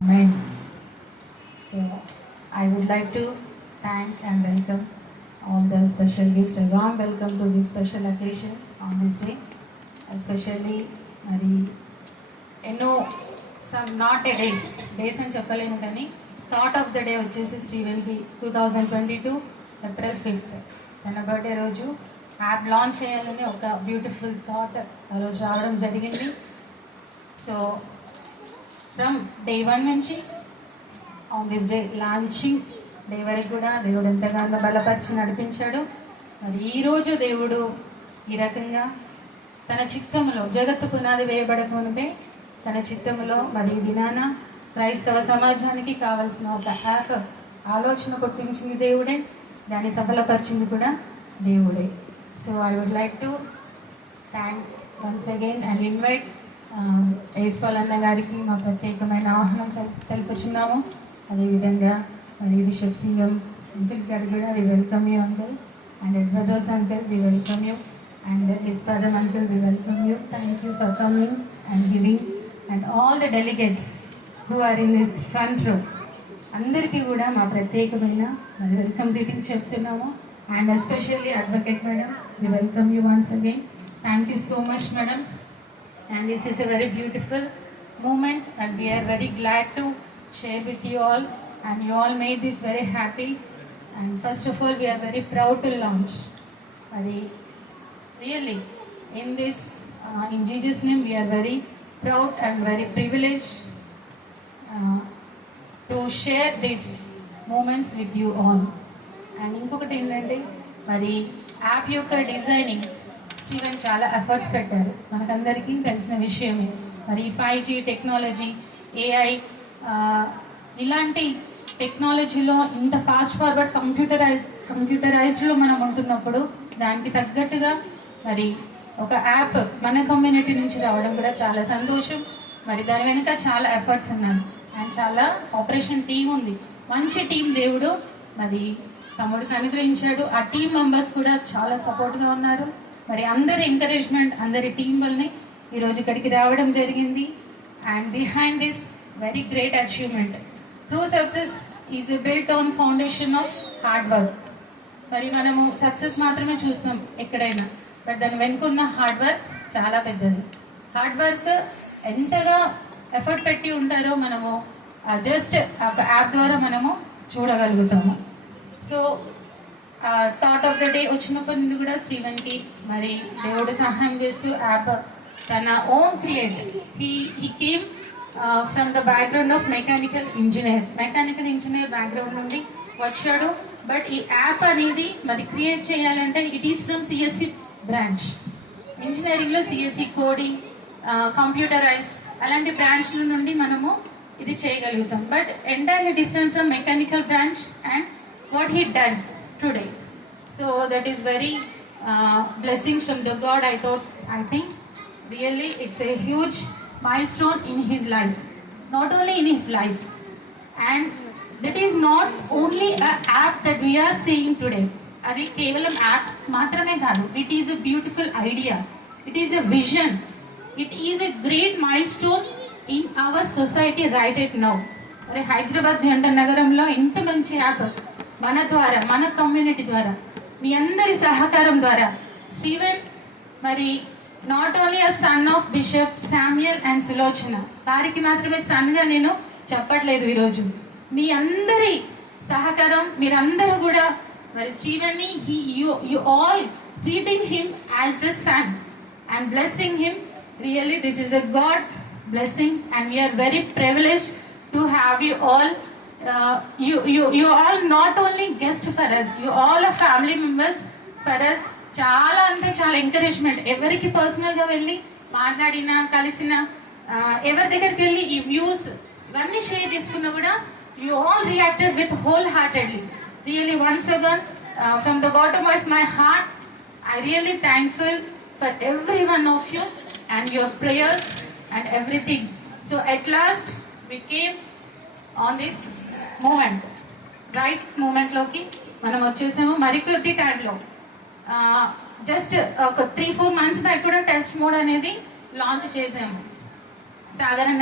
Amen. So, I would like to thank and welcome all the special guests. A warm welcome to this special occasion on this day. Especially, మరి ఎన్నో some not a days అని చెప్పలేము కానీ thought of the day వచ్చేసి శ్రీవెల్కి 2022 April 5th తన birthday రోజు app launch చేయాలని ఒక బ్యూటిఫుల్ థాట్ ఆ రోజు రావడం జరిగింది. సో ఫ్రమ్ డే 1 నుంచి on this day launching day వరకు కూడా దేవుడు ఎంతగానో బలపరిచి నడిపించాడు. మరి ఈరోజు దేవుడు ఈ రకంగా తన చిత్తములో జగత్తు పునాది వేయబడకముందే తన చిత్తములో మరి దినాన క్రైస్తవ సమాజానికి కావాల్సిన ఒక యాప్ ఆలోచన పుట్టించింది దేవుడే, దాన్ని సఫలపరిచింది కూడా దేవుడే. So I would like to thank once again and invite Yesupal అన్న గారికి మా ప్రత్యేకమైన ఆహ్వానం తెలుపుచున్నాము. అదేవిధంగా మరి బిషప్ సింగం అంకుల్ గారు కూడా we welcome you uncle and Edwards uncle we welcome you and his father uncle we welcome you. Thank you for coming and giving, and all the delegates who are in this front row అందరికీ కూడా మా ప్రత్యేకమైన మరి welcome greetings చెప్తున్నాము. And especially advocate madam we welcome you once again. Thank you so much madam. And this is a very beautiful moment and we are very glad to share with you all, and you all made this very happy. And first of all we are very proud to launch మరి really in this in Jesus name we are very proud and very privileged to share these moments with you all. And ఇంకొకటి ఏంటంటే మరి app యొక్క designing Steven చాలా efforts పెట్టారు, మనకందరికీ తెలిసిన విషయమే. మరి 5G టెక్నాలజీ, AI ఇలాంటి టెక్నాలజీలో ఇంత ఫాస్ట్ ఫార్వర్డ్ కంప్యూటరైజ్డ్లో మనం ఉంటున్నప్పుడు దానికి తగ్గట్టుగా మరి ఒక యాప్ మన కమ్యూనిటీ నుంచి రావడం కూడా చాలా సంతోషం. మరి దాని వెనుక చాలా ఎఫర్ట్స్ ఉన్నాయి అండ్ చాలా ఆపరేషన్ టీం ఉంది, మంచి టీం దేవుడు మరి తమ్ముడికి అనుగ్రహించాడు. ఆ టీం మెంబర్స్ కూడా చాలా సపోర్ట్గా ఉన్నారు. మరి అందరి ఎంకరేజ్మెంట్, అందరి టీం వల్లనే ఈరోజు ఇక్కడికి రావడం జరిగింది. And behind this very great achievement, true success is a built on foundation of hard work. మరి మనము సక్సెస్ మాత్రమే చూస్తాం ఎక్కడైనా, బట్ దాని వెనుకున్న హార్డ్ వర్క్ చాలా పెద్దది. హార్డ్ వర్క్ ఎంతగా ఎఫర్ట్ పెట్టి ఉంటారో మనము జస్ట్ ఒక యాప్ ద్వారా మనము చూడగలుగుతాము. So thought of the day వచ్చినప్పటి నుండి కూడా శ్రీవన్కి మరి దేవుడు సహాయం చేస్తూ యాప్ తన own create he came from the background of mechanical engineer background నుండి వచ్చాడు. బట్ ఈ యాప్ అనేది మరి క్రియేట్ చేయాలంటే it is from CSC branch. ఇంజనీరింగ్లో సిఎస్సి, కోడింగ్, కంప్యూటరైజ్డ్ అలాంటి బ్రాంచ్ల నుండి మనము ఇది చేయగలుగుతాం. But entirely different from mechanical branch and what he done today. So that is very blessing from the God. I think really it's a huge milestone in his life, not only in his life, and that is not only a app that we are seeing today. అది కేవలం app మాత్రమే కాదు, it is a beautiful idea, it is a vision, it is a great mile stone in our society right at now. మరి హైదరాబాద్ జంట నగరంలో ఇంత మంచి app మన ద్వారా, మన కమ్యూనిటీ ద్వారా, మీ అందరి సహకారం ద్వారా శ్రీవన్ మరి not only a son of bishop Samuel and Sulochana, వారికి మాత్రమే సన్గా నేను చెప్పట్లేదు. ఈరోజు మీ అందరి సహకారం, మీరందరూ కూడా మరి స్టీవెన్ని you all treating him as a son and blessing him. Really this is a God blessing and we are very privileged to have you all. You all not only guest for us, you all are family members for us. చాలా అంటే చాలా encouragement, ఎవరికి పర్సనల్గా వెళ్ళి మాట్లాడినా కలిసినా, ఎవరి దగ్గరికి వెళ్ళి ఈ వ్యూస్ ఇవన్నీ షేర్ చేసుకున్నా కూడా you all reacted with wholeheartedly. Really once again from the bottom of my heart I really thankful for every one of you and your prayers and everything. So at last we came on this moment, right moment లోకి మనం వచ్చేసాము. మరికృతి ట్యాగ్లో just ఒక 3-4 months back కూడా test mode అనేది launch చేసాము. సాగర్